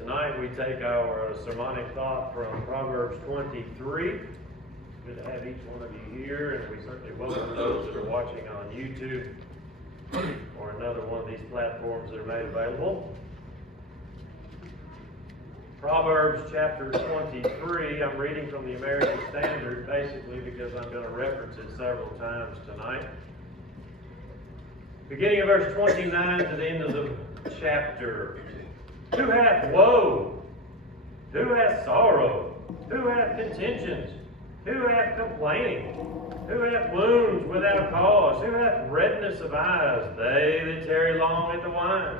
Tonight we take our sermonic thought from Proverbs 23. Good to have each one of you here, and we certainly welcome those that are watching on YouTube or another one of these platforms that are made available. Proverbs chapter 23, I'm reading from the American Standard basically because I'm going to reference it several times tonight. Beginning of verse 29 to the end of the chapter. Who hath woe? Who hath sorrow? Who hath contentions? Who hath complaining? Who hath wounds without cause? Who hath redness of eyes? They that tarry long at the wine.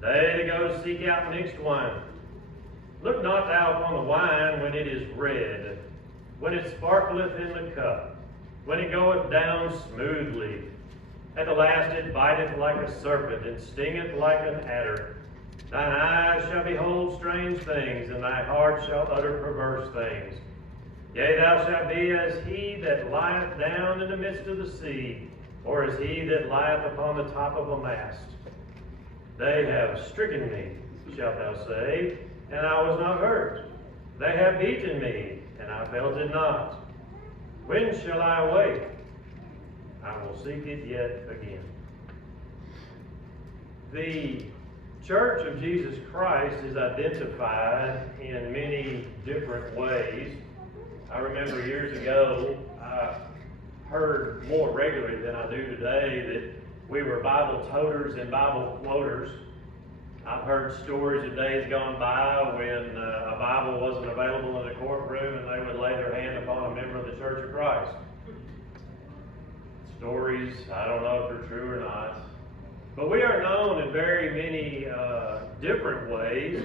They that go to seek out mixed wine. Look not thou upon the wine when it is red, when it sparkleth in the cup, when it goeth down smoothly. At the last it biteth like a serpent, and stingeth like an adder. Thine eyes shall behold strange things, and thy heart shall utter perverse things. Yea, thou shalt be as he that lieth down in the midst of the sea, or as he that lieth upon the top of a mast. They have stricken me, shalt thou say, and I was not hurt. They have beaten me, and I felt it not. When shall I awake? I will seek it yet again. The Church of Jesus Christ is identified in many different ways. I remember years ago, I heard more regularly than I do today that we were Bible toters and Bible floaters. I've heard stories of days gone by when a Bible wasn't available in the courtroom and they would lay their hand upon a member of the Church of Christ. Stories, I don't know if they're true or not. But we are known in very many different ways.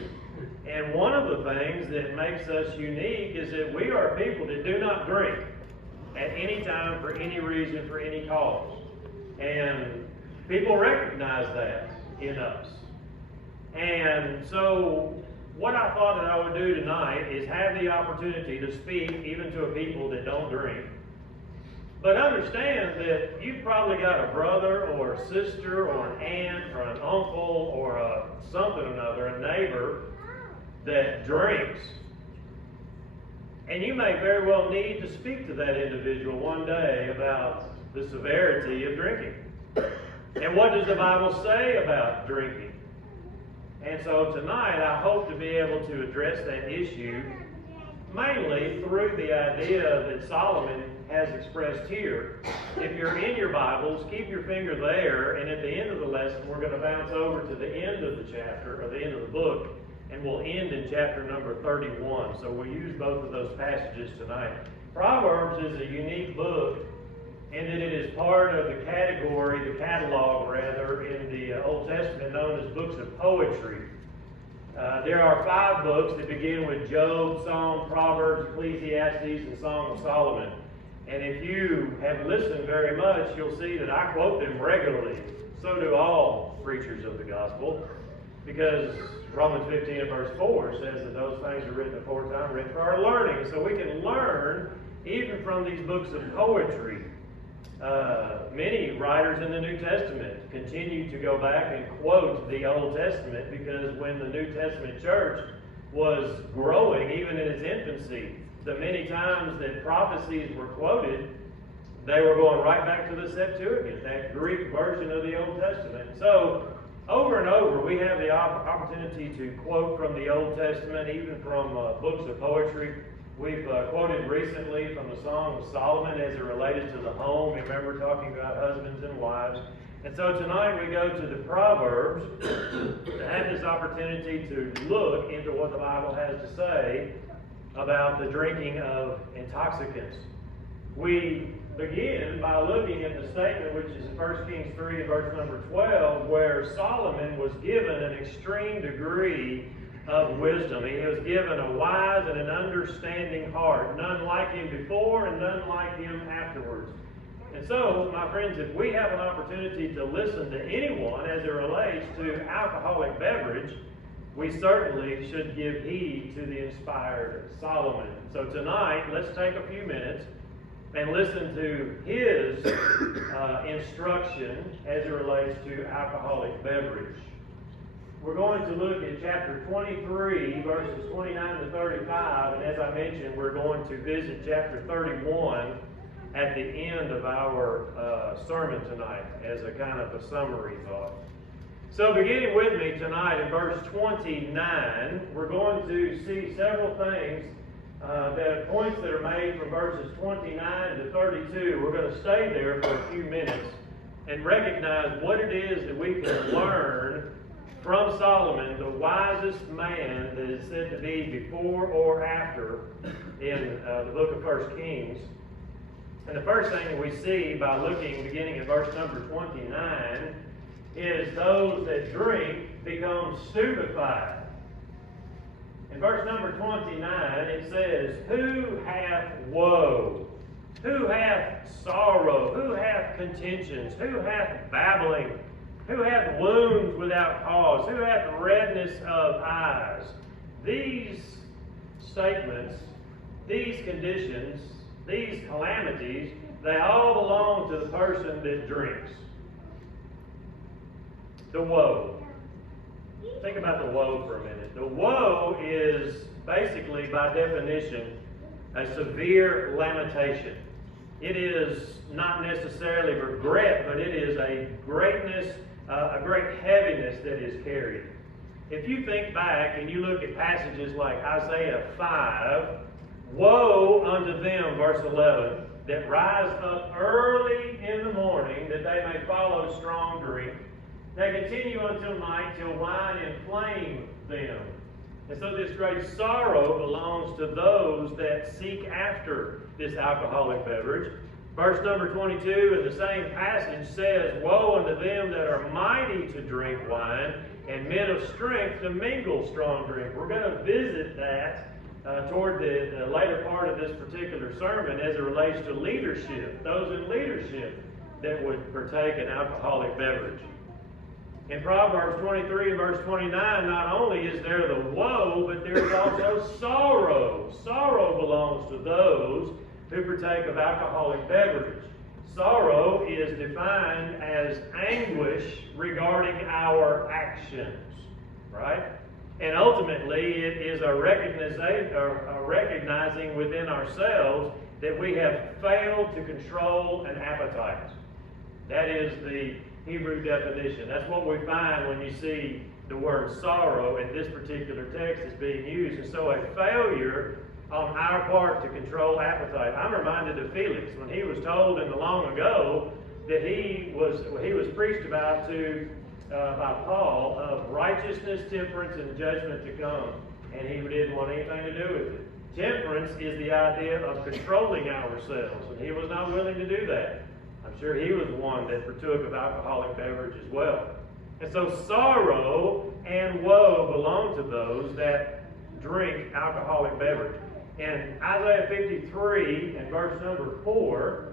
And one of the things that makes us unique is that we are people that do not drink at any time for any reason, for any cause. And people recognize that in us. And so what I thought that I would do tonight is have the opportunity to speak even to a people that don't drink. But understand that you've probably got a brother or a sister or an aunt or an uncle or something or another, a neighbor that drinks. And you may very well need to speak to that individual one day about the severity of drinking. And what does the Bible say about drinking? And so tonight I hope to be able to address that issue mainly through the idea that Solomon has expressed here. If you're in your Bibles, keep your finger there, and at the end of the lesson we're going to bounce over to the end of the chapter, or the end of the book, and we'll end in chapter number 31. So we'll use both of those passages tonight. Proverbs is a unique book in that it is part of the category, the catalog rather, in the Old Testament known as books of poetry. There are 5 books that begin with Job, Psalm, Proverbs, Ecclesiastes, and Song of Solomon. And if you have listened very much, you'll see that I quote them regularly. So do all preachers of the gospel, because Romans 15 and verse 4 says that those things are written aforetime, written for our learning. So we can learn even from these books of poetry. Many writers in the New Testament continue to go back and quote the Old Testament, because when the New Testament church was growing, even in its infancy, the many times that prophecies were quoted, they were going right back to the Septuagint, that Greek version of the Old Testament. So over and over we have the opportunity to quote from the Old Testament, even from books of poetry. We've quoted recently from the Song of Solomon as it related to the home. Remember, talking about husbands and wives. And so tonight we go to the Proverbs to have this opportunity to look into what the Bible has to say about the drinking of intoxicants. We begin by looking at the statement which is in 1 Kings 3 and verse number 12, where Solomon was given an extreme degree of wisdom. He was given a wise and an understanding heart, none like him before and none like him afterwards. And so, my friends, if we have an opportunity to listen to anyone as it relates to alcoholic beverage, we certainly should give heed to the inspired Solomon. So tonight, let's take a few minutes and listen to his instruction as it relates to alcoholic beverage. we're going to look at chapter 23, verses 29 to 35, and as I mentioned, we're going to visit chapter 31 at the end of our sermon tonight as a kind of a summary thought. So beginning with me tonight in verse 29, we're going to see several things, points that are made from verses 29 to 32. We're going to stay there for a few minutes and recognize what it is that we can learn from Solomon, the wisest man that is said to be before or after in the book of 1 Kings. And the first thing that we see by looking, beginning at verse number 29, is those that drink become stupefied. In verse number 29, it says, "Who hath woe? Who hath sorrow? Who hath contentions? Who hath babbling? Who hath wounds without cause? Who hath redness of eyes?" These statements, these conditions, these calamities, they all belong to the person that drinks. The woe. Think about the woe for a minute. The woe is basically, by definition, a severe lamentation. It is not necessarily regret, but it is a greatness, a great heaviness that is carried. If you think back and you look at passages like Isaiah 5, "Woe unto them," verse 11, "that rise up early in the morning, that they may follow strong drink. They continue until night, till wine inflame them." And so this great sorrow belongs to those that seek after this alcoholic beverage. Verse number 22 in the same passage says, "Woe unto them that are mighty to drink wine, and men of strength to mingle strong drink." We're going to visit that toward the later part of this particular sermon as it relates to leadership, those in leadership that would partake in alcoholic beverage. In Proverbs 23 and verse 29, not only is there the woe, but there is also sorrow. Sorrow belongs to those who partake of alcoholic beverage. Sorrow is defined as anguish regarding our actions, right? And ultimately, it is a recognizing within ourselves that we have failed to control an appetite. That is the Hebrew definition. That's what we find when you see the word sorrow in this particular text is being used. And so a failure on our part to control appetite. I'm reminded of Felix when he was told in the long ago that he was preached about by Paul of righteousness, temperance, and judgment to come, and he didn't want anything to do with it. Temperance is the idea of controlling ourselves, and he was not willing to do that. I'm sure he was one that partook of alcoholic beverage as well. And so sorrow and woe belong to those that drink alcoholic beverage. In Isaiah 53 and verse number 4,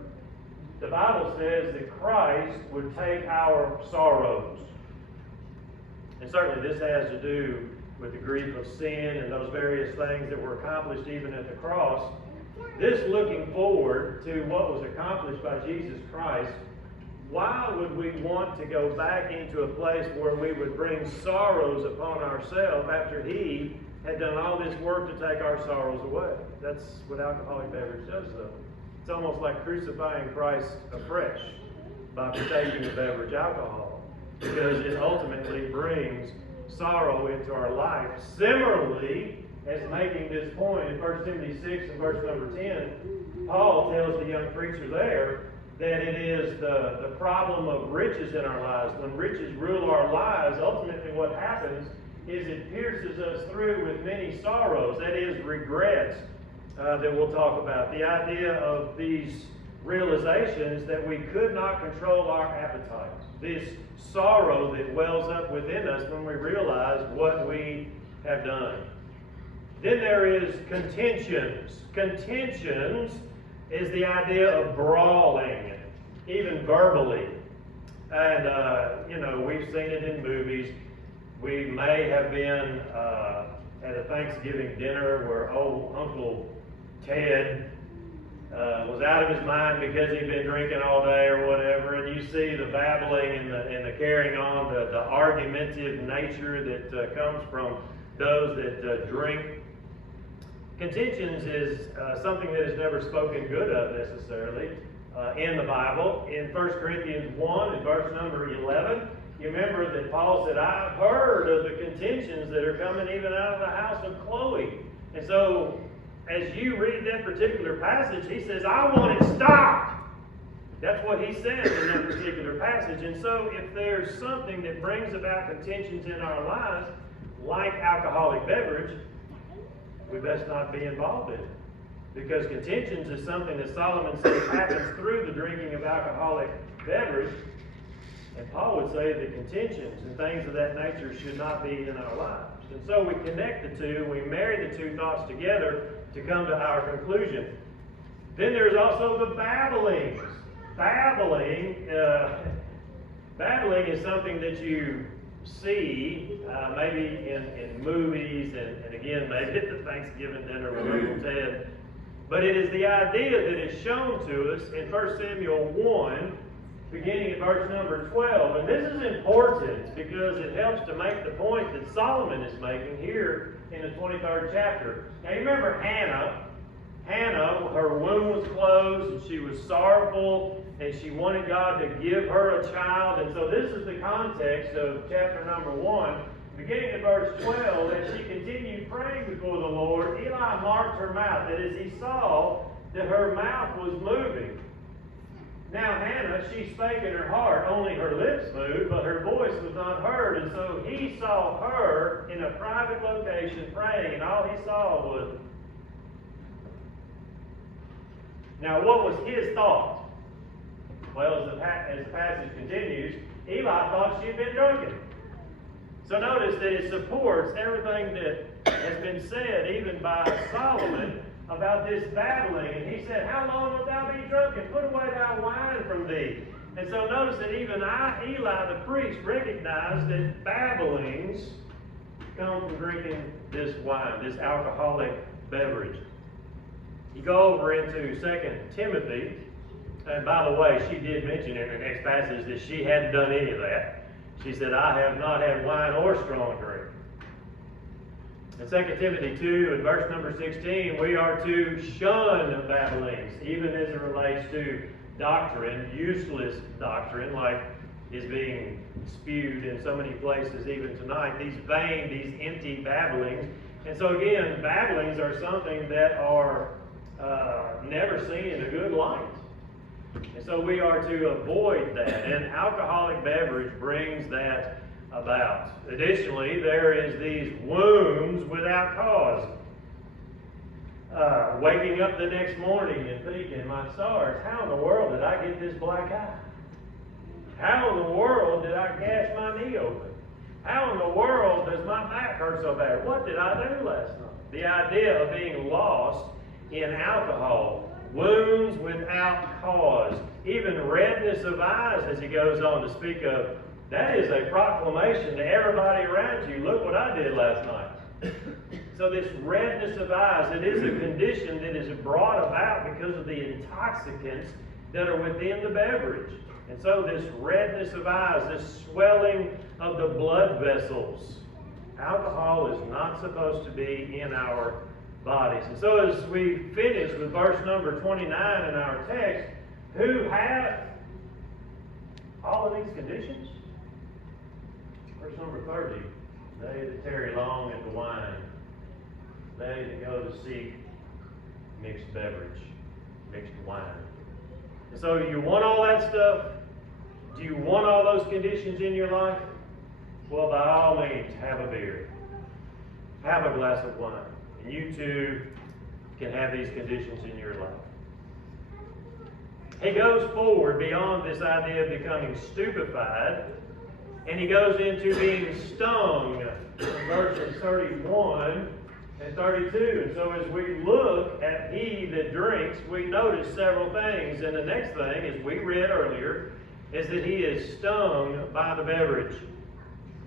the Bible says that Christ would take our sorrows. And certainly this has to do with the grief of sin and those various things that were accomplished even at the cross. This looking forward to what was accomplished by Jesus Christ, why would we want to go back into a place where we would bring sorrows upon ourselves after he had done all this work to take our sorrows away? That's what alcoholic beverage does, though. It's almost like crucifying Christ afresh by partaking of beverage alcohol, because it ultimately brings sorrow into our life. Similarly, as making this point in 1 Timothy 6 and verse number 10, Paul tells the young preacher there that it is the problem of riches in our lives. When riches rule our lives, ultimately what happens is it pierces us through with many sorrows. That is regrets that we'll talk about. The idea of these realizations that we could not control our appetites. This sorrow that wells up within us when we realize what we have done. Then there is contentions. Contentions is the idea of brawling, even verbally. And, we've seen it in movies. We may have been at a Thanksgiving dinner where old Uncle Ted was out of his mind because he'd been drinking all day or whatever, and you see the babbling and the carrying on, the argumentative nature that comes from those that drink. Contentions is something that is never spoken good of necessarily in the Bible. In 1 Corinthians 1, in verse number 11, you remember that Paul said, I've heard of the contentions that are coming even out of the house of Chloe. And so, as you read that particular passage, he says, I want it stopped. That's what he says in that particular passage. And so, if there's something that brings about contentions in our lives, like alcoholic beverage, we best not be involved in it. Because contentions is something that Solomon says happens through the drinking of alcoholic beverage. And Paul would say that contentions and things of that nature should not be in our lives. And so we connect the two, we marry the two thoughts together to come to our conclusion. Then there's also the babblings. Babbling is something that you see maybe in movies and again maybe at the Thanksgiving dinner with Uncle Ted. But it is the idea that is shown to us in 1 Samuel 1, beginning at verse number 12. And this is important because it helps to make the point that Solomon is making here in the 23rd chapter. Now you remember Hannah, her womb was closed and she was sorrowful and she wanted God to give her a child. And so this is the context of chapter number 1. Beginning at verse 12, as she continued praying before the Lord, Eli marked her mouth, that as he saw that her mouth was moving. Now Hannah, she spake in her heart, only her lips moved, but her voice was not heard. And so he saw her in a private location praying, and all he saw was... Now what was his thought? Well, as the passage continues, Eli thought she had been drunken. So notice that it supports everything that has been said, even by Solomon, about this babbling. And he said, how long wilt thou be drunk, and put away thy wine from thee? And so notice that even Eli the priest recognized that babblings come from drinking this wine, this alcoholic beverage. You go over into 2 Timothy, and by the way, she did mention in the next passage that she hadn't done any of that. She said, I have not had wine or strong drink. In 2 Timothy 2, in verse number 16, we are to shun babblings, even as it relates to doctrine, useless doctrine, like is being spewed in so many places even tonight. These vain, these empty babblings. And so again, babblings are something that are never seen in a good light. And so we are to avoid that. And alcoholic beverage brings that about. Additionally, there is these wounds without cause. Waking up the next morning and thinking, my stars, how in the world did I get this black eye? How in the world did I gash my knee open? How in the world does my back hurt so bad? What did I do last night? The idea of being lost in alcohol. Wounds without cause. Even redness of eyes, as he goes on to speak of. That is a proclamation to everybody around you. Look what I did last night. So this redness of eyes, it is a condition that is brought about because of the intoxicants that are within the beverage. And so this redness of eyes, this swelling of the blood vessels. Alcohol is not supposed to be in our bodies. And so as we finish with verse number 29 in our text, who have all of these conditions? Verse number 30, they that tarry long at the wine, they that go to seek mixed beverage, mixed wine. And so you want all that stuff? Do you want all those conditions in your life? Well, by all means, have a beer. Have a glass of wine. And you too can have these conditions in your life. He goes forward beyond this idea of becoming stupefied, and he goes into being stung in verses 31 and 32. And so as we look at he that drinks, we notice several things. And the next thing, as we read earlier, is that he is stung by the beverage.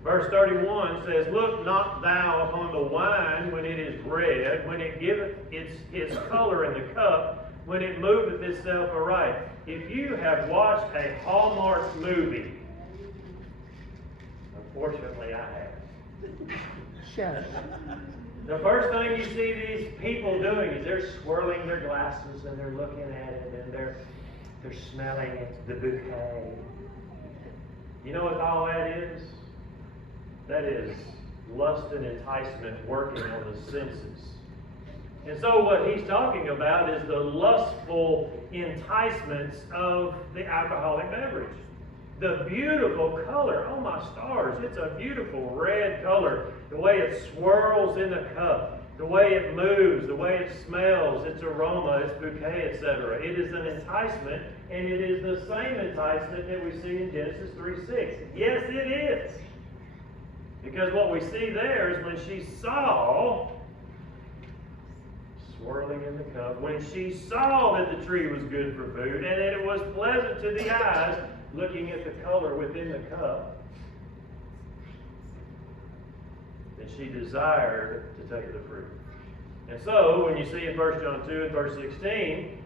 Verse 31 says, look not thou upon the wine when it is red, when it giveth its color in the cup, when it moveth itself aright. If you have watched a Hallmark movie, unfortunately I have. Shut up. The first thing you see these people doing is they're swirling their glasses and they're looking at it and they're smelling it, the bouquet. You know what all that is? That is lust and enticement working on the senses. And so what he's talking about is the lustful enticements of the alcoholic beverage. The beautiful color, oh my stars, it's a beautiful red color. The way it swirls in the cup, the way it moves, the way it smells, its aroma, its bouquet, etc. It is an enticement, and it is the same enticement that we see in Genesis 3:6. Yes, it is. Because what we see there is when she saw, swirling in the cup, when she saw that the tree was good for food, and that it was pleasant to the eyes, looking at the color within the cup, that she desired to take the fruit. And so, when you see in 1 John 2 and verse 16,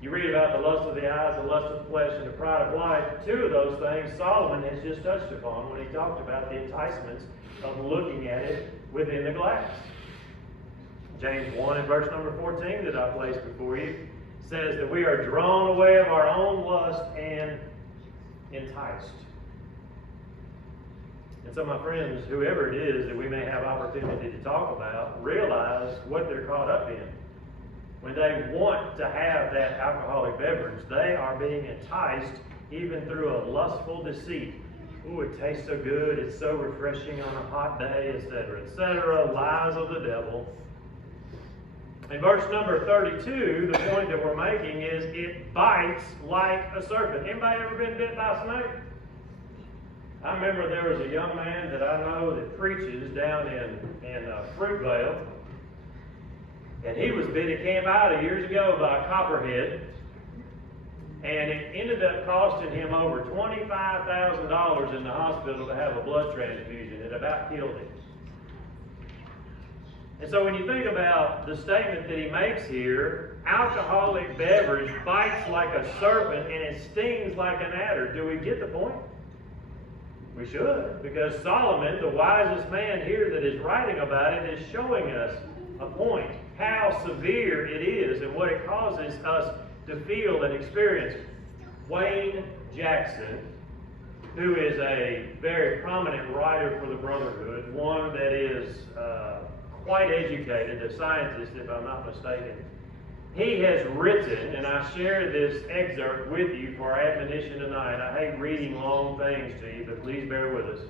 you read about the lust of the eyes, the lust of the flesh, and the pride of life. Two of those things Solomon has just touched upon when he talked about the enticements of looking at it within the glass. James 1 and verse number 14 that I placed before you says that we are drawn away of our own lust and enticed. And so, my friends, whoever it is that we may have opportunity to talk about, realize what they're caught up in. When they want to have that alcoholic beverage, they are being enticed even through a lustful deceit. Ooh, it tastes so good, it's so refreshing on a hot day, etc., etc., lies of the devil. In verse number 32, the point that we're making is it bites like a serpent. Anybody ever been bit by a snake? I remember there was a young man that I know that preaches down in Fruitvale, and he was bit at Camp Ida years ago by a copperhead, and it ended up costing him over $25,000 in the hospital to have a blood transfusion. It about killed him. And so when you think about the statement that he makes here, alcoholic beverage bites like a serpent and it stings like an adder. Do we get the point? We should, because Solomon, the wisest man here that is writing about it, is showing us a point, how severe it is and what it causes us to feel and experience. Wayne Jackson, who is a very prominent writer for the Brotherhood, one that is quite educated, a scientist if I'm not mistaken. He has written, and I share this excerpt with you for our admonition tonight. I hate reading long things to you, but please bear with us.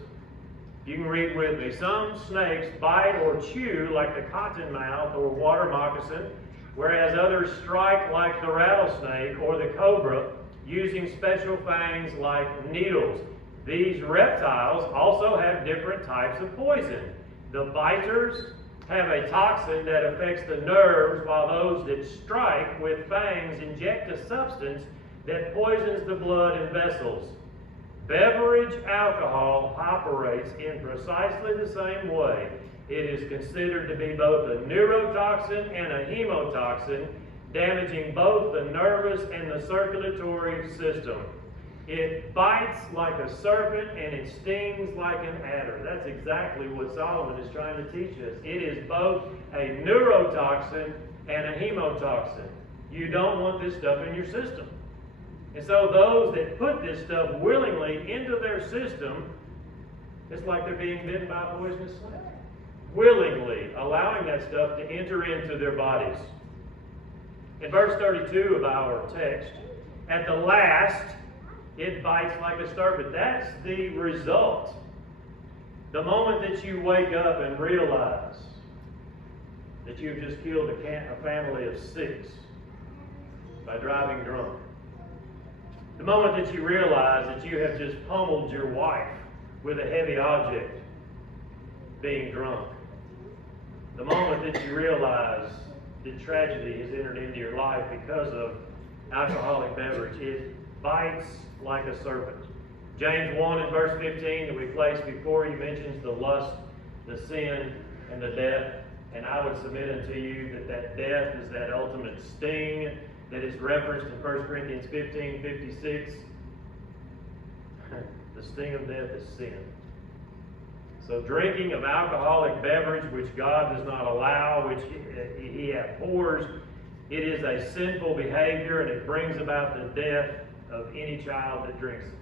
You can read with me. Some snakes bite or chew like the cottonmouth or water moccasin, whereas others strike like the rattlesnake or the cobra, using special fangs like needles. These reptiles also have different types of poison. The biters have a toxin that affects the nerves, while those that strike with fangs inject a substance that poisons the blood and vessels. Beverage alcohol operates in precisely the same way. It is considered to be both a neurotoxin and a hemotoxin, damaging both the nervous and the circulatory system. It bites like a serpent and it stings like an adder. That's exactly what Solomon is trying to teach us. It is both a neurotoxin and a hemotoxin. You don't want this stuff in your system. And so those that put this stuff willingly into their system, it's like they're being bitten by a poisonous snake. Willingly allowing that stuff to enter into their bodies. In verse 32 of our text, at the last, it bites like a serpent. That's the result. The moment that you wake up and realize that you've just killed a family of 6 by driving drunk. The moment that you realize that you have just pummeled your wife with a heavy object, being drunk. The moment that you realize that tragedy has entered into your life because of alcoholic beverage, it bites like a serpent. James 1 and verse 15 that we placed before you mentions the lust, the sin, and the death And I would submit unto you that death is that ultimate sting that is referenced in 1 Corinthians 15:56. The sting of death is sin. So drinking of alcoholic beverage, which God does not allow, which He abhors, it is a sinful behavior, and it brings about the death of any child that drinks it.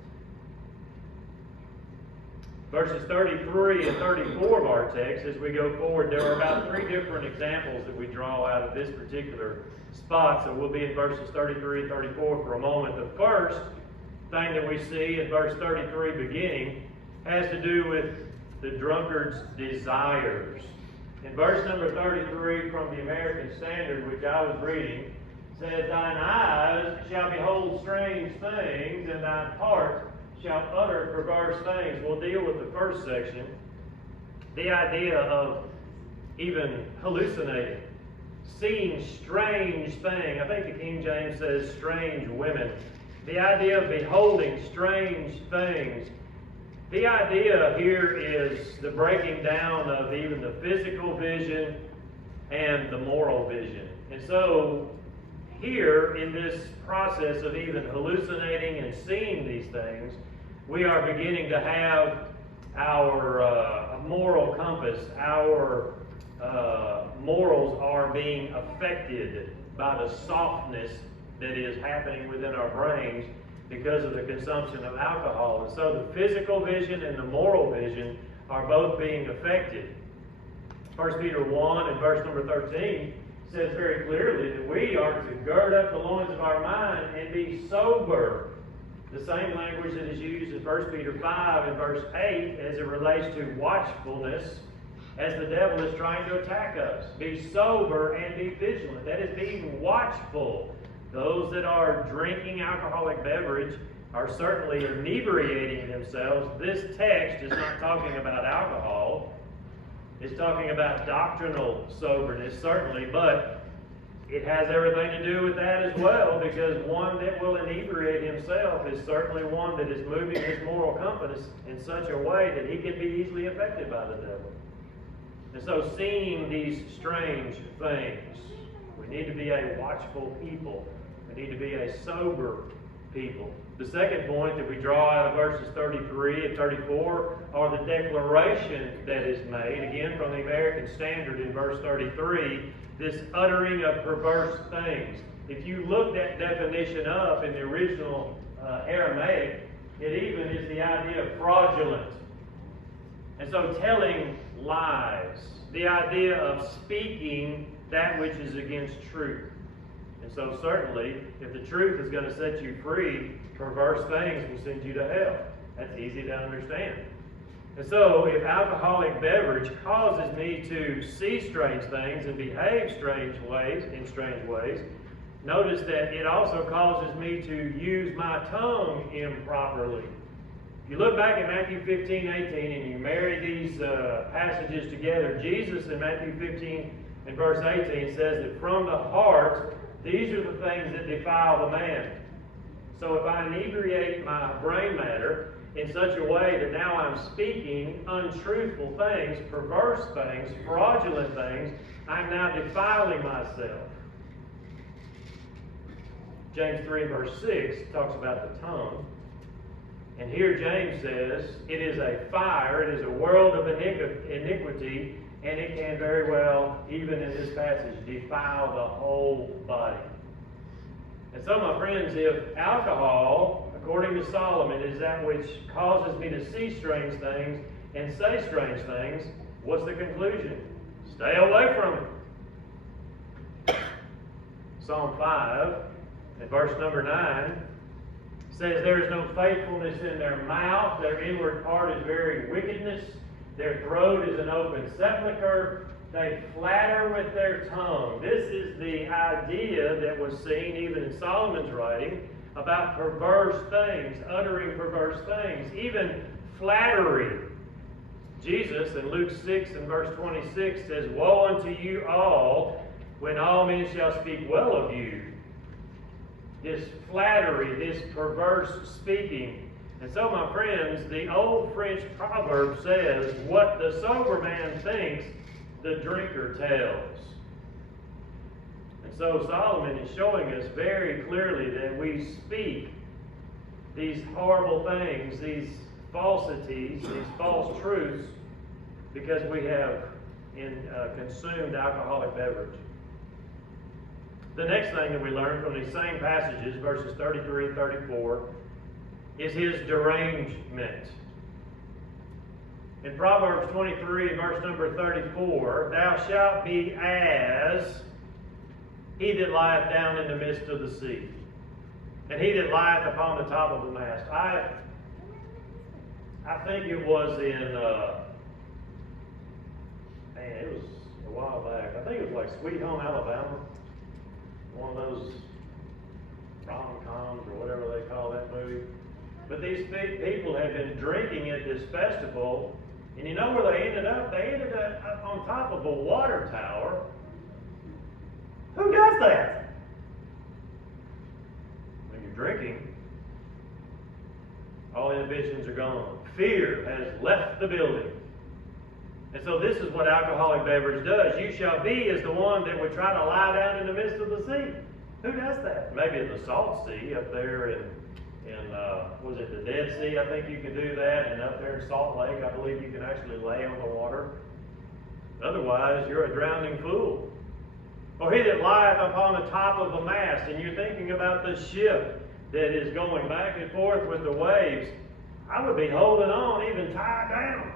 Verses 33 and 34 of our text, as we go forward, there are about 3 different examples that we draw out of this particular spot. So we'll be in verses 33 and 34 for a moment. The first thing that we see in verse 33 beginning has to do with the drunkard's desires. In verse number 33 from the American Standard, which I was reading, says, "Thine eyes shall behold strange things, and thine heart shall utter perverse things." We'll deal with the first section. The idea of even hallucinating, seeing strange things. I think the King James says strange women. The idea of beholding strange things. The idea here is the breaking down of even the physical vision and the moral vision. And so here in this process of even hallucinating and seeing these things, we are beginning to have our moral compass, our morals are being affected by the softness that is happening within our brains because of the consumption of alcohol. And so the physical vision and the moral vision are both being affected. 1 Peter 1 and verse number 13 says very clearly that we are to gird up the loins of our mind and be sober. The same language that is used in 1 Peter 5 and verse 8 as it relates to watchfulness as the devil is trying to attack us. Be sober and be vigilant. That is being watchful. Those that are drinking alcoholic beverage are certainly inebriating themselves. This text is not talking about alcohol. It's talking about doctrinal soberness, certainly, but it has everything to do with that as well, because one that will inebriate himself is certainly one that is moving his moral compass in such a way that he can be easily affected by the devil. And so seeing these strange things, we need to be a watchful people. We need to be a sober people. The second point that we draw out of verses 33 and 34 are the declaration that is made, again from the American Standard in verse 33, this uttering of perverse things. If you look that definition up in the original Aramaic, it even is the idea of fraudulent. And so telling lies, the idea of speaking that which is against truth. And so certainly, if the truth is going to set you free, perverse things will send you to hell. That's easy to understand. And so, if alcoholic beverage causes me to see strange things and behave in strange ways, notice that it also causes me to use my tongue improperly. If you look back at Matthew 15:18 and you marry these passages together, Jesus in Matthew 15 and verse 18 says that from the heart, these are the things that defile the man. So if I inebriate my brain matter in such a way that now I'm speaking untruthful things, perverse things, fraudulent things, I'm now defiling myself. James 3 verse 6 talks about the tongue. And here James says, it is a fire, it is a world of iniquity, and it can very well, even in this passage, defile the whole body. And so, my friends, if alcohol, according to Solomon, is that which causes me to see strange things and say strange things, what's the conclusion? Stay away from it. Psalm 5, and verse number 9, says, there is no faithfulness in their mouth, their inward part is very wickedness, their throat is an open sepulchre, they flatter with their tongue. This is the idea that was seen even in Solomon's writing about perverse things, uttering perverse things, even flattery. Jesus in Luke 6 and verse 26 says, woe unto you all when all men shall speak well of you. This flattery, this perverse speaking. And so, my friends, the old French proverb says, what the sober man thinks, the drinker tells. And so Solomon is showing us very clearly that we speak these horrible things, these falsities, these false truths, because we have consumed alcoholic beverage. The next thing that we learn from these same passages, verses 33 and 34, is his derangement. In Proverbs 23, verse number 34, thou shalt be as he that lieth down in the midst of the sea, and he that lieth upon the top of the mast. I think it was in, it was a while back. I think it was like Sweet Home Alabama, one of those rom-coms or whatever they call that movie. But these people had been drinking at this festival, and you know where they ended up? They ended up on top of a water tower. Who does that? When you're drinking, all inhibitions are gone. Fear has left the building. And so this is what alcoholic beverage does. You shall be as the one that would try to lie down in the midst of the sea. Who does that? Maybe in the Salt Sea up there in was it the Dead Sea? I think you can do that. And up there in Salt Lake, I believe you can actually lay on the water. Otherwise, you're a drowning fool. Or he that lieth upon the top of the mast, and you're thinking about the ship that is going back and forth with the waves. I would be holding on, even tied down.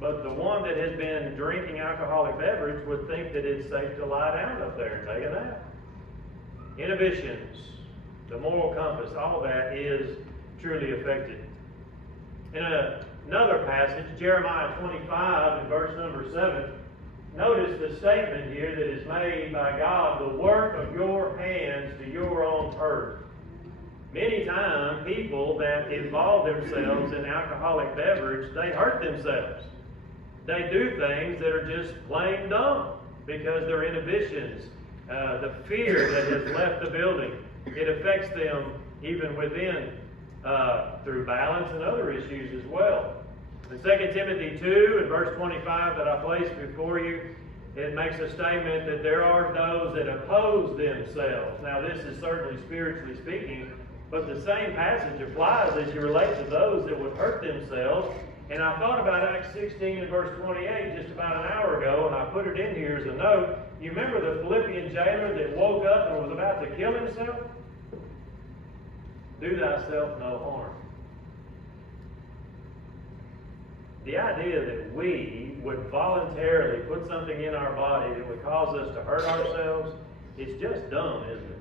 But the one that has been drinking alcoholic beverage would think that it's safe to lie down up there and take a nap. Inhibitions, the moral compass, all that is truly affected. In another passage, Jeremiah 25 and verse number 7, notice the statement here that is made by God, the work of your hands to your own hurt. Many times, people that involve themselves in alcoholic beverage, they hurt themselves. They do things that are just plain dumb because their inhibitions, the fear that has left the building, it affects them even within, through balance and other issues as well. In 2 Timothy 2 and verse 25 that I placed before you, it makes a statement that there are those that oppose themselves. Now this is certainly spiritually speaking, but the same passage applies as you relate to those that would hurt themselves. And I thought about Acts 16 and verse 28 just about an hour ago, and I put it in here as a note. You remember the Philippian jailer that woke up and was about to kill himself? Do thyself no harm. The idea that we would voluntarily put something in our body that would cause us to hurt ourselves is just dumb, isn't it?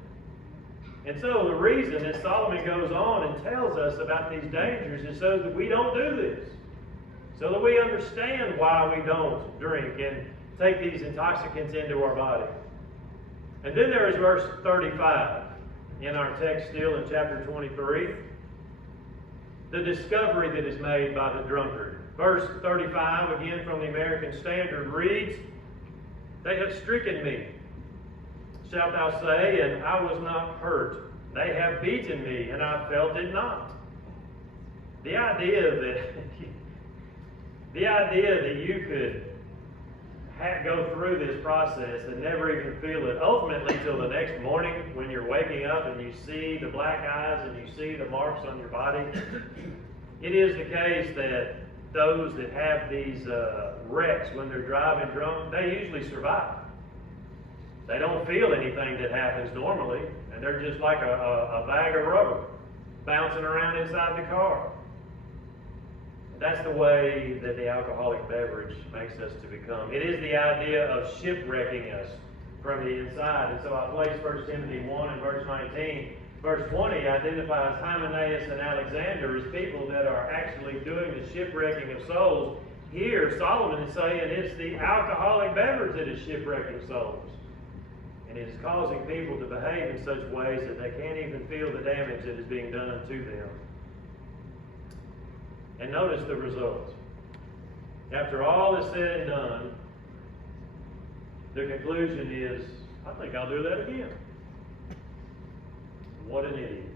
And so the reason that Solomon goes on and tells us about these dangers is so that we don't do this. So that we understand why we don't drink and take these intoxicants into our body. And then there is verse 35 in our text still in chapter 23. The discovery that is made by the drunkard. Verse 35, again from the American Standard, reads, they have stricken me, shalt thou say, and I was not hurt. They have beaten me, and I felt it not. The idea that you could go through this process and never even feel it, ultimately till the next morning when you're waking up and you see the black eyes and you see the marks on your body. It is the case that those that have these wrecks when they're driving drunk, they usually survive. They don't feel anything that happens normally, and they're just like a bag of rubber bouncing around inside the car. That's the way that the alcoholic beverage makes us to become. It is the idea of shipwrecking us from the inside. And so I placed 1 Timothy 1 and verse 19. Verse 20 identifies Hymenaeus and Alexander as people that are actually doing the shipwrecking of souls. Here, Solomon is saying it's the alcoholic beverage that is shipwrecking souls. And it is causing people to behave in such ways that they can't even feel the damage that is being done to them. And notice the result. After all is said and done, the conclusion is, I think I'll do that again. What an idiot.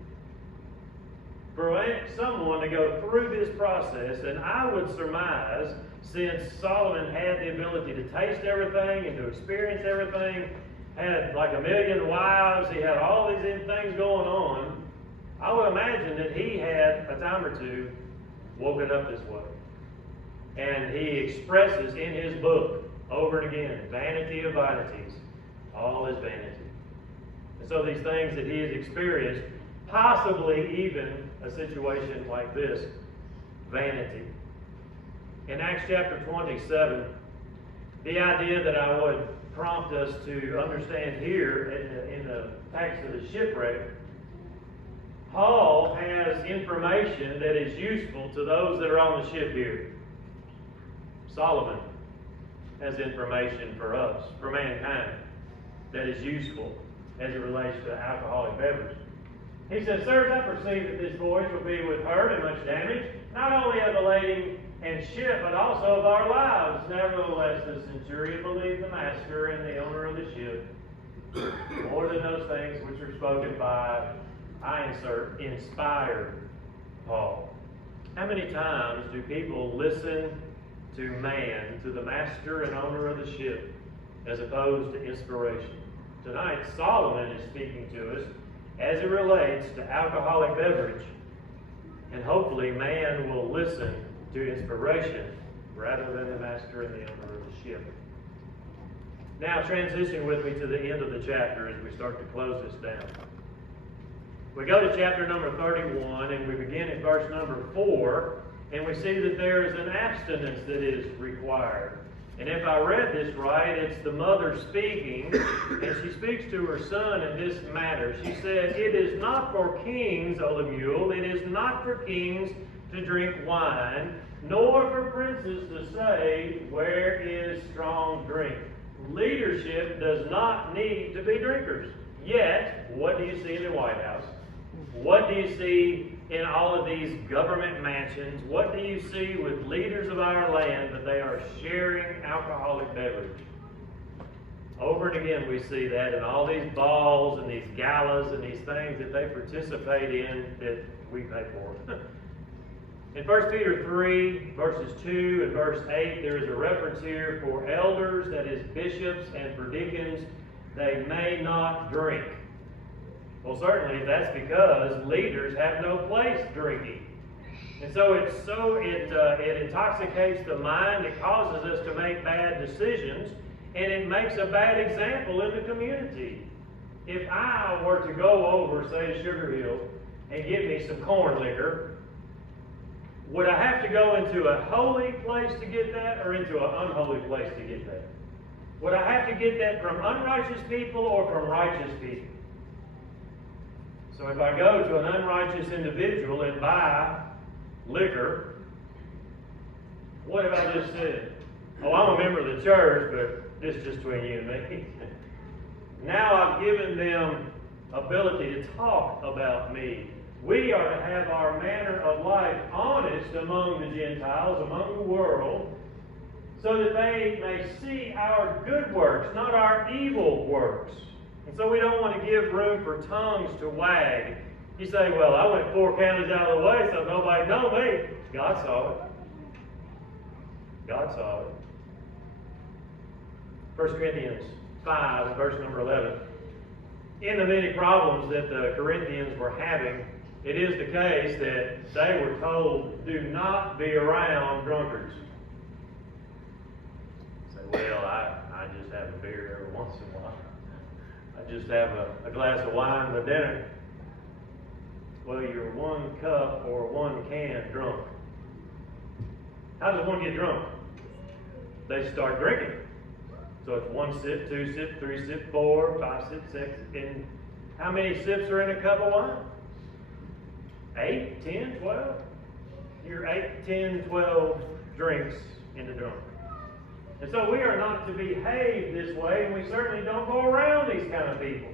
For someone to go through this process, and I would surmise since Solomon had the ability to taste everything and to experience everything, had like 1,000,000 wives, he had all these things going on, I would imagine that he had a time or two woken up this way. And he expresses in his book over and again, vanity of vanities, all is vanity. And so these things that he has experienced, possibly even a situation like this, vanity. In Acts chapter 27, the idea that I would prompt us to understand here in the text of the shipwreck, Paul has information that is useful to those that are on the ship here. Solomon has information for us, for mankind, that is useful as it relates to alcoholic beverage. He says, "Sirs, I perceive that this voyage will be with hurt and much damage, not only of the lading and ship, but also of our lives. Nevertheless, the centurion believed the master and the owner of the ship, more than those things which are spoken by," I insert, "inspired Paul." How many times do people listen to man, to the master and owner of the ship, as opposed to inspiration? Tonight, Solomon is speaking to us as it relates to alcoholic beverage. And hopefully man will listen to inspiration rather than the master and the owner of the ship. Now transition with me to the end of the chapter as we start to close this down. We go to chapter number 31 and we begin at verse number 4, and we see that there is an abstinence that is required. And if I read this right, it's the mother speaking, and she speaks to her son in this matter. She said, "It is not for kings, O Lemuel, it is not for kings to drink wine, nor for princes to say, 'Where is strong drink?'" Leadership does not need to be drinkers. Yet, what do you see in the White House? What do you see in all of these government mansions? What do you see with leaders of our land that they are sharing alcoholic beverage? Over and again we see that in all these balls and these galas and these things that they participate in that we pay for. In 1 Peter 3, verses 2 and verse 8, there is a reference here for elders, that is bishops, and for deacons, they may not drink. Well, certainly that's because leaders have no place drinking. And so it intoxicates the mind, it causes us to make bad decisions, and it makes a bad example in the community. If I were to go over, say, to Sugar Hill and get me some corn liquor, would I have to go into a holy place to get that or into an unholy place to get that? Would I have to get that from unrighteous people or from righteous people? So if I go to an unrighteous individual and buy liquor, what have I just said? Oh, I'm a member of the church, but this is just between you and me. Now I've given them ability to talk about me. We are to have our manner of life honest among the Gentiles, among the world, so that they may see our good works, not our evil works. And so we don't want to give room for tongues to wag. You say, "Well, I went 4 counties out of the way, so nobody know me." God saw it. God saw it. 1 Corinthians 5, and verse number 11. In the many problems that the Corinthians were having, it is the case that they were told, "Do not be around drunkards." You say, "Well, I just have a beer every once in a while. I just have a glass of wine with dinner." Well, you're 1 cup or 1 can drunk. How does one get drunk? They start drinking. So it's 1 sip, 2 sip, 3 sip, 4, 5 sip, 6. And how many sips are in a cup of wine? 8, 10, 12? You're 8, 10, 12 drinks into drunk. And so we are not to behave this way, and we certainly don't go around these kind of people.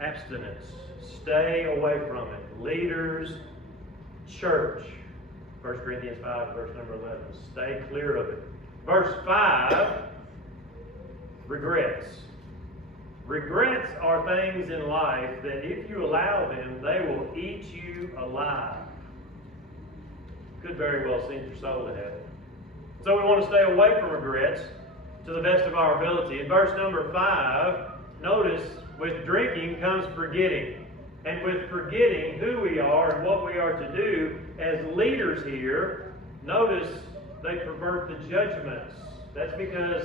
Abstinence. Stay away from it. Leaders, church. 1 Corinthians 5, verse number 11. Stay clear of it. Verse 5, regrets. Regrets are things in life that if you allow them, they will eat you alive. could very well send your soul to heaven. So we want to stay away from regrets to the best of our ability. In verse number 5, notice, with drinking comes forgetting. And with forgetting who we are and what we are to do as leaders here, notice they pervert the judgments. That's because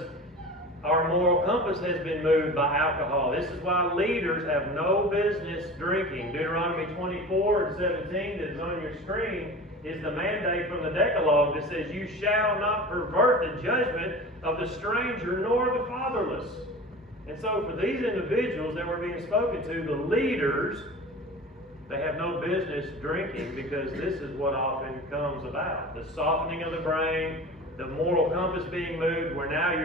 our moral compass has been moved by alcohol. This is why leaders have no business drinking. Deuteronomy 24 and 17 that is on your screen is the mandate from the Decalogue that says, you shall not pervert the judgment of the stranger nor the fatherless. And so for these individuals that were being spoken to, the leaders, they have no business drinking, because this is what often comes about. The softening of the brain, the moral compass being moved, where now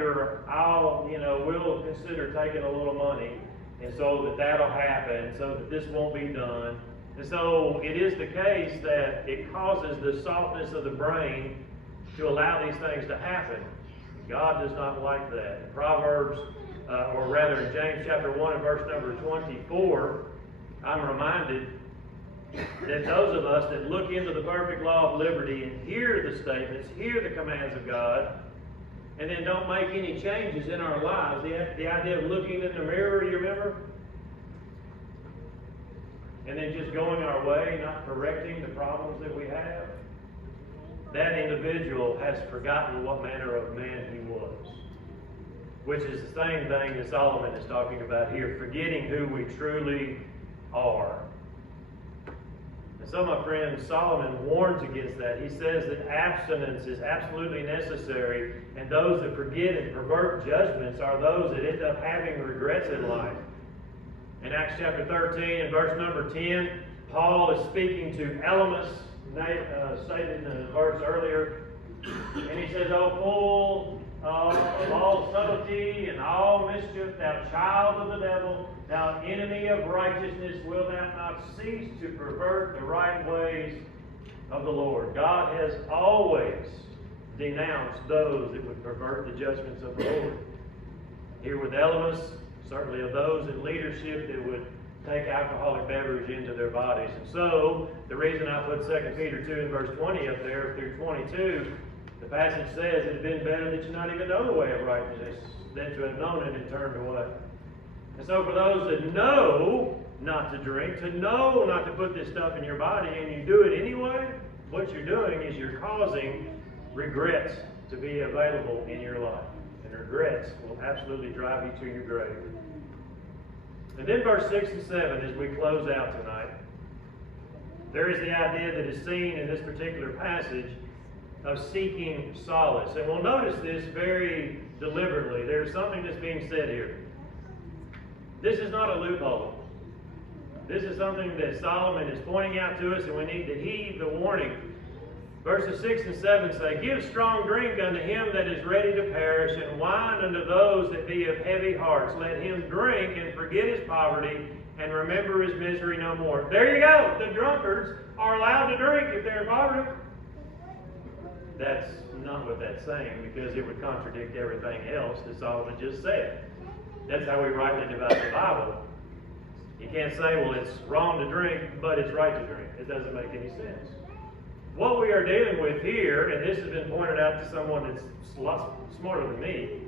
we'll consider taking a little money, and so that'll happen, so that this won't be done. And so it is the case that it causes the softness of the brain to allow these things to happen. God does not like that. In Proverbs, or rather in James chapter 1 and verse number 24, I'm reminded that those of us that look into the perfect law of liberty and hear the statements, hear the commands of God, and then don't make any changes in our lives. The idea of looking in the mirror, you remember? And then just going our way, not correcting the problems that we have. That individual has forgotten what manner of man he was. Which is the same thing that Solomon is talking about here, forgetting who we truly are. And so, my friends, Solomon warns against that. He says that abstinence is absolutely necessary, and those that forget and pervert judgments are those that end up having regrets in life. In Acts chapter 13 and verse number 10, Paul is speaking to Elymas, stated in the verse earlier, and he says, O full of all subtlety and all mischief, thou child of the devil, thou enemy of righteousness, wilt thou not cease to pervert the right ways of the Lord. God has always denounced those that would pervert the judgments of the Lord. Here with Elymas, certainly of those in leadership that would take alcoholic beverage into their bodies. And so, the reason I put 2 Peter 2 and verse 20 up there through 22, the passage says it had been better that you not even know the way of righteousness than to have known it and turned away. And so for those that know not to drink, to know not to put this stuff in your body, and you do it anyway, what you're doing is you're causing regrets to be available in your life. And regrets will absolutely drive you to your grave. And then verse 6 and 7, as we close out tonight, there is the idea that is seen in this particular passage of seeking solace. And we'll notice this very deliberately. There's something that's being said here. This is not a loophole. This is something that Solomon is pointing out to us, and we need to heed the warning. Verses 6 and 7 say, Give strong drink unto him that is ready to perish, and wine unto those that be of heavy hearts. Let him drink and forget his poverty, and remember his misery no more. There you go. The drunkards are allowed to drink if they're in poverty. That's not what that's saying, because it would contradict everything else that Solomon just said. That's how we rightly divide the Bible. You can't say, well, it's wrong to drink, but it's right to drink. It doesn't make any sense. What we are dealing with here, and this has been pointed out to someone that's a lot smarter than me,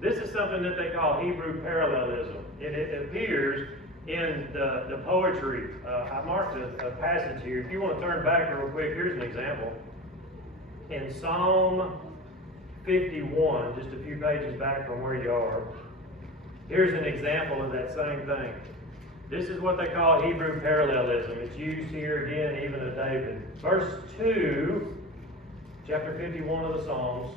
this is something that they call Hebrew parallelism. And it appears in the poetry. I marked a passage here. If you want to turn back real quick, here's an example. In Psalm 51, just a few pages back from where you are, here's an example of that same thing. This is what they call Hebrew parallelism. It's used here again, even of David. Verse 2, chapter 51 of the Psalms.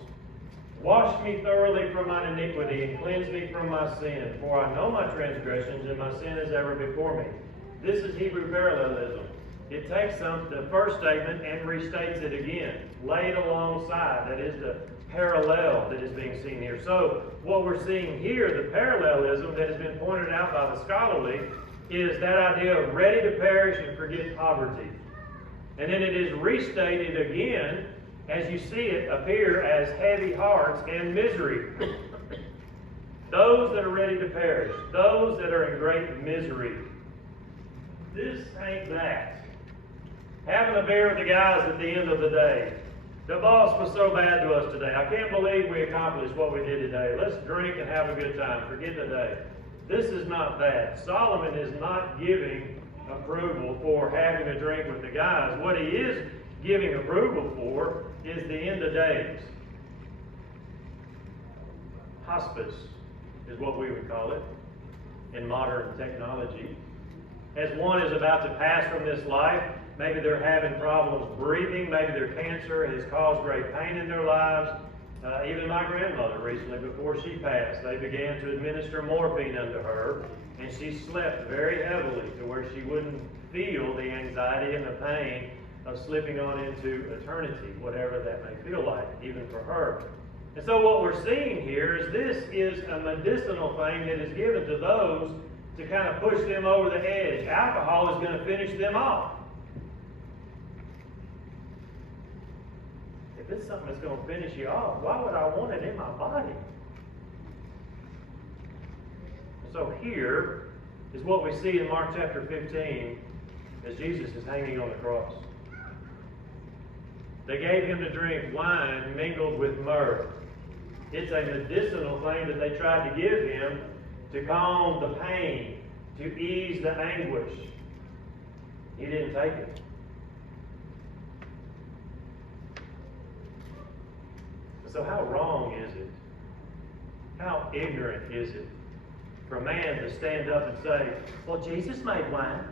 Wash me thoroughly from my iniquity and cleanse me from my sin, for I know my transgressions and my sin is ever before me. This is Hebrew parallelism. It takes the first statement and restates it again, laid alongside. That is the parallel that is being seen here. So what we're seeing here, the parallelism that has been pointed out by the scholarly, is that idea of ready to perish and forget poverty. And then it is restated again, as you see it appear, as heavy hearts and misery. Those that are ready to perish, those that are in great misery. This ain't that. having a beer with the guys at the end of the day. The boss was so bad to us today. I can't believe we accomplished what we did today. Let's drink and have a good time. Forget the day. This is not that. Solomon is not giving approval for having a drink with the guys. What he is giving approval for is the end of days. Hospice is what we would call it in modern technology. As one is about to pass from this life, maybe they're having problems breathing, maybe their cancer has caused great pain in their lives. Even my grandmother recently, before she passed, they began to administer morphine unto her, and she slept very heavily to where she wouldn't feel the anxiety and the pain of slipping on into eternity, whatever that may feel like, even for her. And so what we're seeing here is this is a medicinal thing that is given to those to kind of push them over the edge. Alcohol is going to finish them off. If it's something that's going to finish you off, why would I want it in my body? So here is what we see in Mark chapter 15 as Jesus is hanging on the cross. They gave him to drink wine mingled with myrrh. It's a medicinal thing that they tried to give him to calm the pain, to ease the anguish. He didn't take it. So how wrong is it? How ignorant is it for a man to stand up and say, well, Jesus made wine.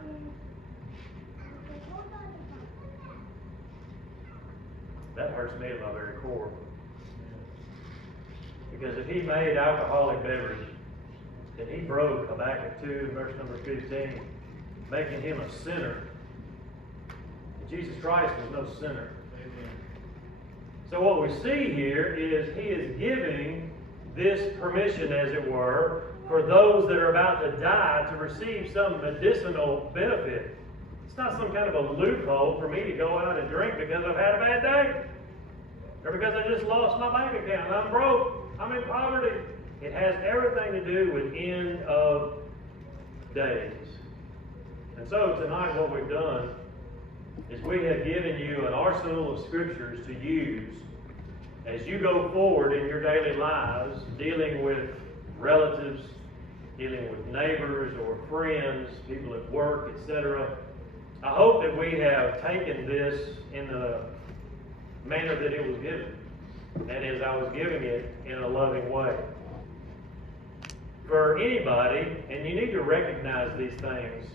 That hurts me at my very core. Because if he made alcoholic beverage, then he broke Habakkuk 2, verse number 15, making him a sinner. And Jesus Christ was no sinner. So what we see here is he is giving this permission, as it were, for those that are about to die to receive some medicinal benefit. It's not some kind of a loophole for me to go out and drink because I've had a bad day, or because I just lost my bank account and I'm broke, I'm in poverty. It has everything to do with end of days. And so tonight what we've done is we have given you an arsenal of scriptures to use as you go forward in your daily lives, dealing with relatives, dealing with neighbors or friends, people at work, etc. I hope that we have taken this in the manner that it was given, and as I was giving it in a loving way. For anybody, and you need to recognize these things,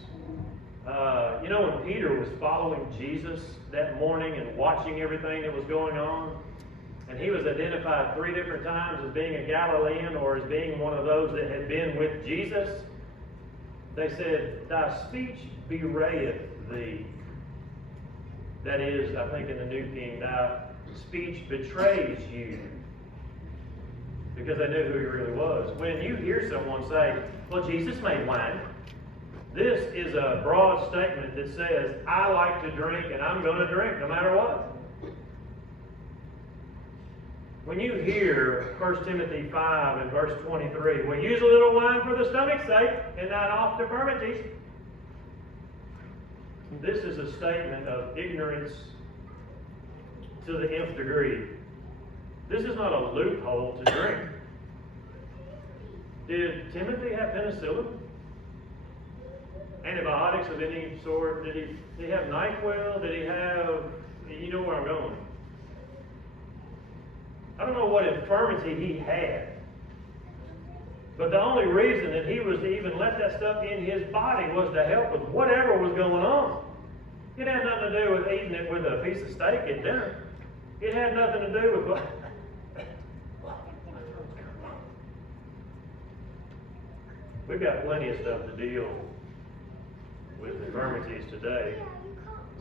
when Peter was following Jesus that morning and watching everything that was going on, and he was identified 3 different times as being a Galilean or as being one of those that had been with Jesus, they said, thy speech bewrayeth thee. That is, I think in the New King, thy speech betrays you. Because they knew who he really was. When you hear someone say, well, Jesus made wine, this is a broad statement that says, I like to drink and I'm going to drink no matter what. When you hear 1 Timothy 5 and verse 23, we use a little wine for the stomach's sake and not off deformities. This is a statement of ignorance to the nth degree. This is not a loophole to drink. Did Timothy have penicillin? Antibiotics of any sort? Did he have NyQuil? Did he have, you know where I'm going. I don't know what infirmity he had. But the only reason that he was to even let that stuff in his body was to help with whatever was going on. It had nothing to do with eating it with a piece of steak at dinner. It had nothing to do with what... We've got plenty of stuff to deal with infirmities today.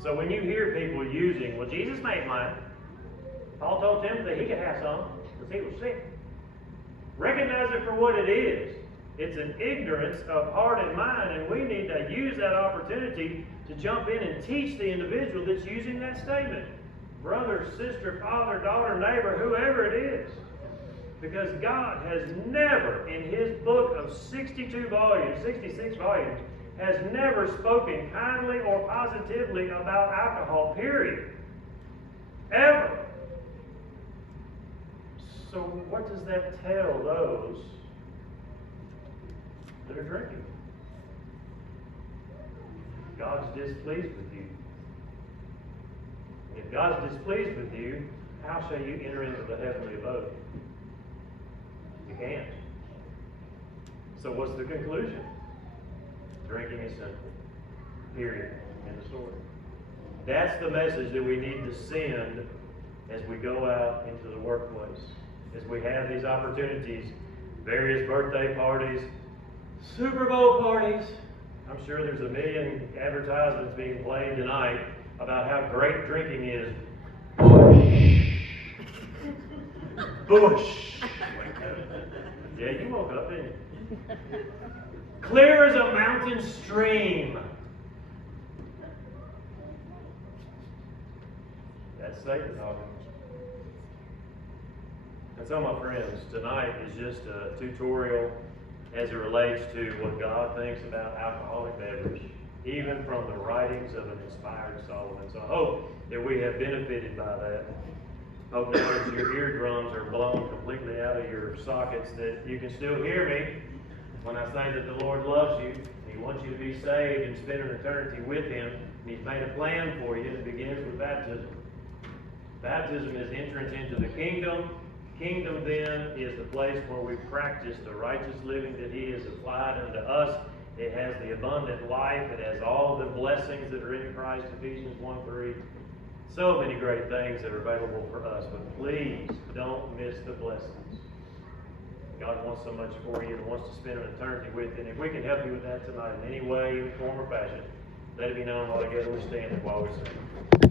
So when you hear people using, well, Jesus made wine. Paul told Timothy he could have some because he was sick. Recognize it for what it is. It's an ignorance of heart and mind, and we need to use that opportunity to jump in and teach the individual that's using that statement. Brother, sister, father, daughter, neighbor, whoever it is. Because God has never, in his book of 62 volumes, 66 volumes, has never spoken kindly or positively about alcohol, period. Ever. So what does that tell those that are drinking? God's displeased with you. If God's displeased with you, how shall you enter into the heavenly abode? You can't. So what's the conclusion? Drinking is sinful. Period. End of story. That's the message that we need to send as we go out into the workplace. As we have these opportunities, various birthday parties, Super Bowl parties. I'm sure there's a million advertisements being played tonight about how great drinking is. Bush. Yeah, you woke up, didn't you? Clear as a mountain stream. That's Satan talking. And so, my friends, tonight is just a tutorial as it relates to what God thinks about alcoholic beverage, even from the writings of an inspired Solomon. So I hope that we have benefited by that. I hope now that your eardrums are blown completely out of your sockets, that you can still hear me when I say that the Lord loves you. He wants you to be saved and spend an eternity with Him. And He's made a plan for you, and it begins with baptism. Baptism is entrance into the kingdom. Kingdom then is the place where we practice the righteous living that He has applied unto us. It has the abundant life. It has all the blessings that are in Christ, Ephesians 1:3. So many great things that are available for us. But please don't miss the blessings. God wants so much for you and wants to spend an eternity with you. And if we can help you with that tonight in any way, form, or fashion, let it be known all together we stand while we sing.